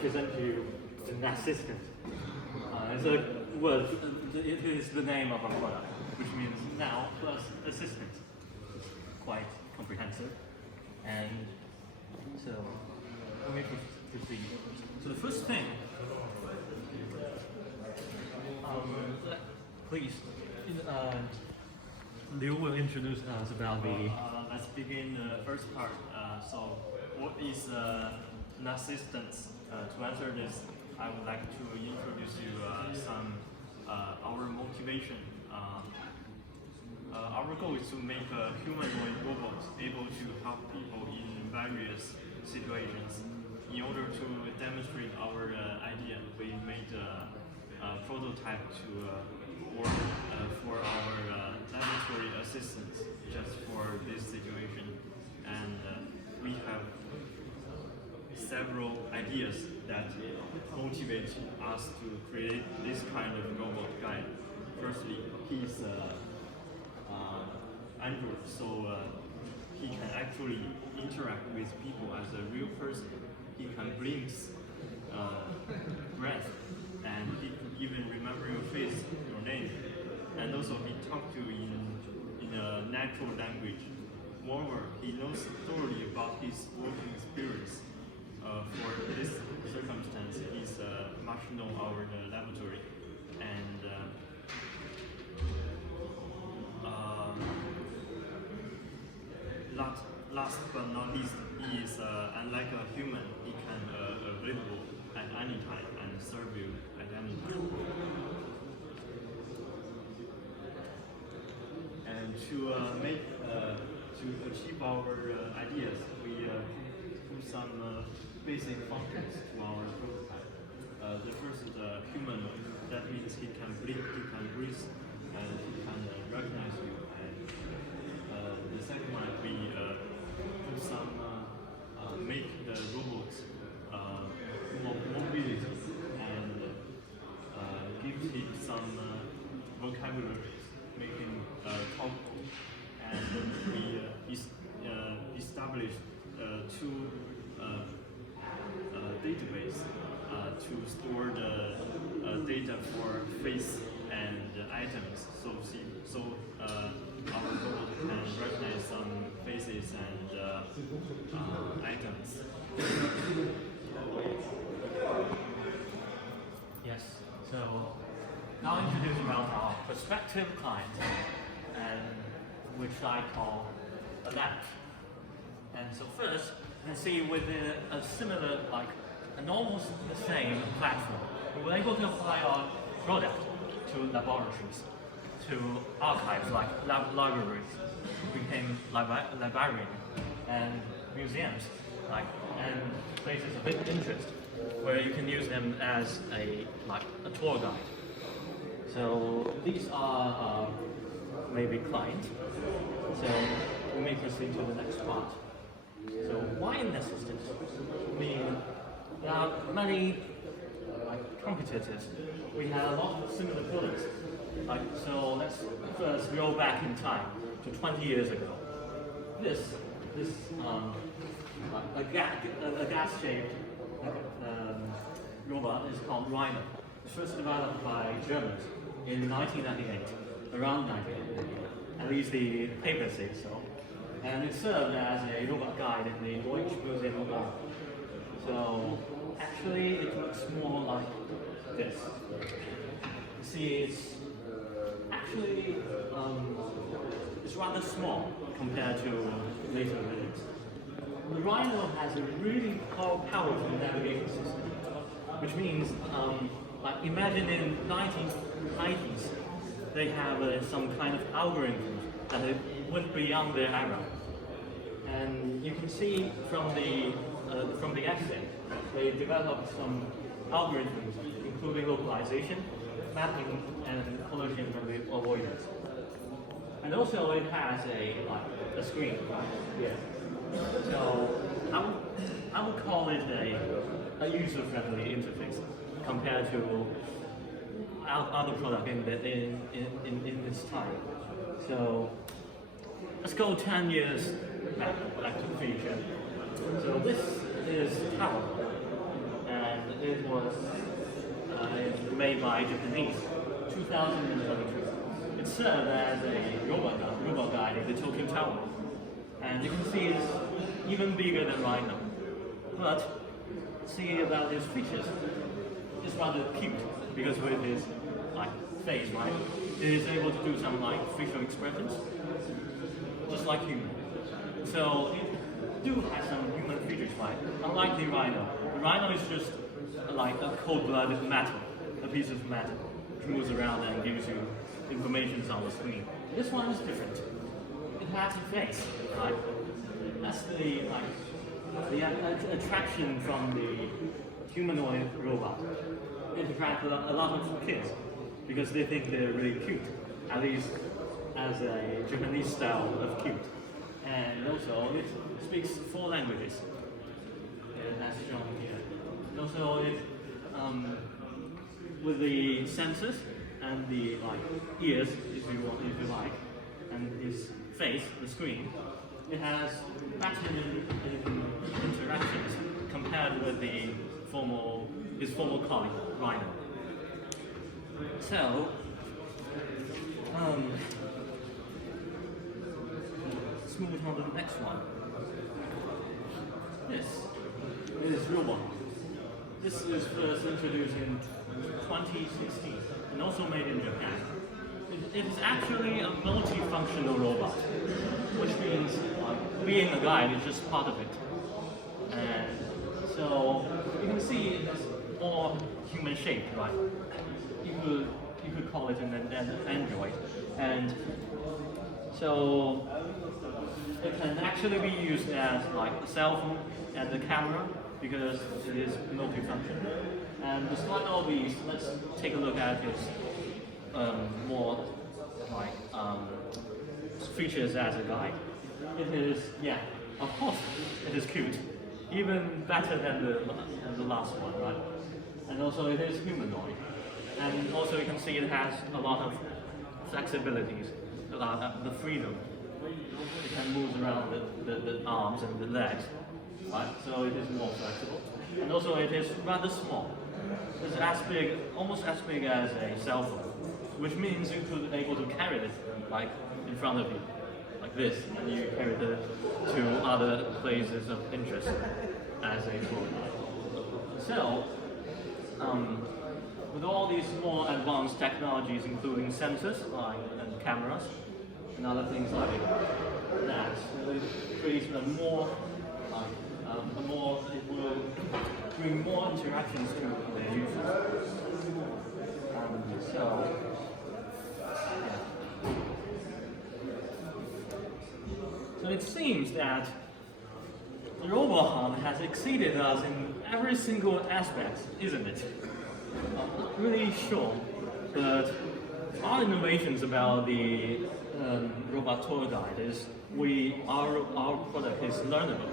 present to you an assistant. It's a word, it is the name of a product, which means now plus assistant. It's quite comprehensive. And so, let me proceed. So the first thing, please, Liu will introduce us about the... let's begin the first part. So, what is an assistant? To answer this, I would like to introduce you some our motivation. Our goal is to make a humanoid robot able to help people in various situations. In order to demonstrate our idea, we made a prototype to work for our laboratory assistants just for this situation. And we have several ideas that motivate us to create this kind of robot guy. Firstly, he's Android, so he can actually interact with people as a real person. He can blink, breath, and he can even remember your face, your name, and also he talks to you in a natural language. Moreover, he knows thoroughly about his working experience. For this circumstance, he's much known our laboratory, and last but not least, he is unlike a human. He can available at any time and serve you at any time. And to achieve our ideas, we put some basic functions to our prototype. The first is humanoid. That means he can blink, he can breathe, and he can recognize you. And the second one, we put some make the robot mobility and give him some vocabulary, make him talkable. And we established two database to store the data for face and items. So our robot can recognize some faces and items. Yes, so now introduce about our prospective client, and which I call a lab. And so first, let's see within a similar, like an almost the same platform, we were able to apply our product to laboratories, to archives like libraries, became librarian, and museums, and places of interest, where you can use them as a tour guide. So these are maybe clients. So we may proceed to the next part. So why an assistant? I mean, there are many competitors. We have a lot of similar products. So let's first go back in time to 20 years ago. This a gas-shaped robot is called Rhino. It was first developed by Germans in 1998, around 1998. At least the paper says so. And it served as a robot guide in the Deutsche Museum of Art. So actually it looks more like this. You see, it's actually it's rather small compared to later versions. The Rhino has a really powerful navigation system, which means, imagine in 1990s, they have some kind of algorithm that went beyond their era. And you can see from the essay, they developed some algorithms, including localization, mapping, and collision avoidance. And also it has a screen right here. So I would call it a user-friendly interface compared to other product in this time. So let's go 10 years back to the future. So this is Tower, and it was made by Japanese, 2022. It served as a robot guide in the Tokyo Tower. And you can see it's even bigger than Rhino. But see about his features. It's rather cute because with his face, right, it is able to do some facial expressions, just like human. So it do have some human features, right? Unlike the rhino is just like a cold-blooded metal, a piece of metal, which moves around and gives you information on the screen. This one is different. It has a face, right? That's the attraction from the humanoid robot. It attracts a lot of kids because they think they're really cute, at least as a Japanese style of cute. And also, it speaks 4 languages, as shown here. And also, it with the sensors and the ears, if you like, and his face, the screen, it has better interactions compared with his former colleague, Rhino. So, let's move on to the next one. This is Robot. This is first introduced in 2016 and also made in Japan. It is actually a multifunctional robot, which means being a guide is just part of it. And so you can see it is more human shaped, right? You could call it an android. And so it can actually be used as a cell phone and a camera because it is multifunctional. And despite all these, let's take a look at its more features as a guide. It is, of course, it is cute, even better than the last one, right? And also it is humanoid, and also you can see it has a lot of flexibilities, a lot of the freedom. It can move around the arms and the legs, right? So it is more flexible, and also it is rather small. It's almost as big as a cell phone, which means you could be able to carry it in front of you, like this, and you carry it to other places of interest as a tool. So, with all these more advanced technologies, including sensors and cameras and other things like that, it creates it will bring more interactions to the users. So it seems that the Roboham has exceeded us in every single aspect, isn't it? I'm not really sure, but our innovations about the robot tour guide is our product is learnable,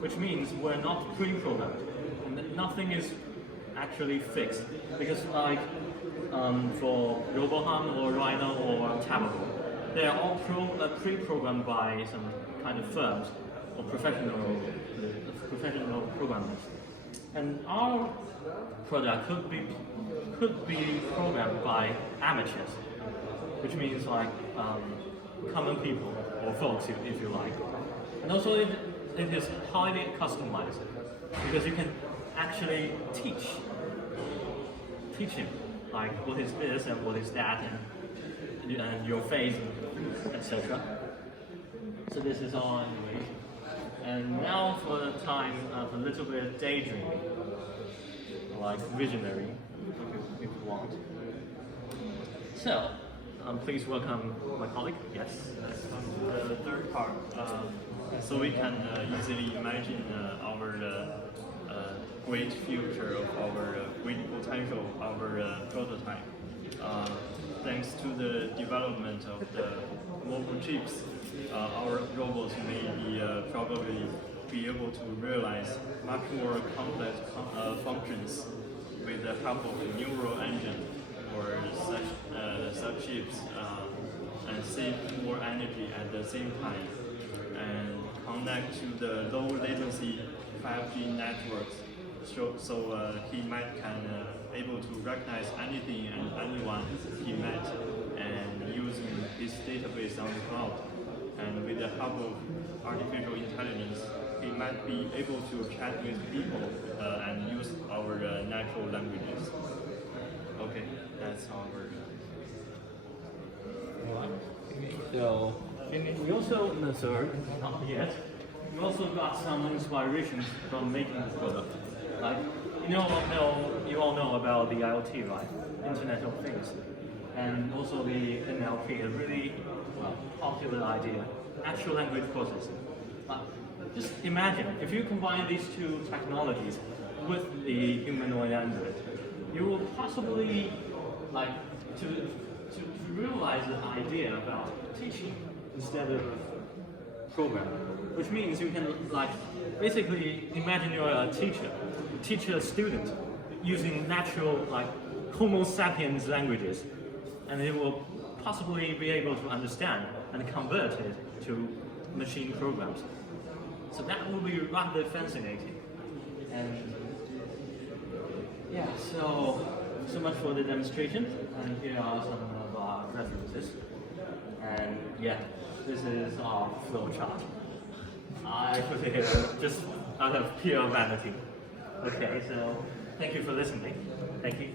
which means we're not pre-programmed, and nothing is actually fixed. Because for Roboham or Rhino or Tableau, they are all pre-programmed by some kind of firms or professional programmers. And our product could be programmed by amateurs, which means common people or folks, if you like. And also it is highly customized because you can actually teach him what is this and what is that and your face, etc. So this is all anyway. And now for the time of a little bit daydreaming, visionary, if you want. So, please welcome my colleague. Yes. Let's come to the third part. So we can easily imagine our great future of our great potential of our prototype. Thanks to the development of the mobile chips, our robots may probably be able to realize much more complex functions with the help of a neural engine or such chips, and save more energy at the same time, and connect to the low latency 5G networks he might can able to recognize anything and anyone he met and using this database on the cloud. And with the help of artificial intelligence, he might be able to chat with people and use our natural languages. Okay, that's our. So, finish. We also, no, sorry, not yet. We also got some inspirations from making this product. Like, you all know about the IoT, right? Internet of Things. And also the NLP, a really popular idea, natural language processing. Just imagine, if you combine these two technologies with the humanoid android, you will possibly, to realize the idea about teaching instead of programming. Which means you can, basically imagine you're a teacher, teach a student using natural, Homo sapiens languages, and it will possibly be able to understand and convert it to machine programs. So that will be rather fascinating. And yeah, so much for the demonstration, and here are some of our references. And yeah, this is our flow chart. I put it here just out of pure vanity. Okay, so thank you for listening. Thank you.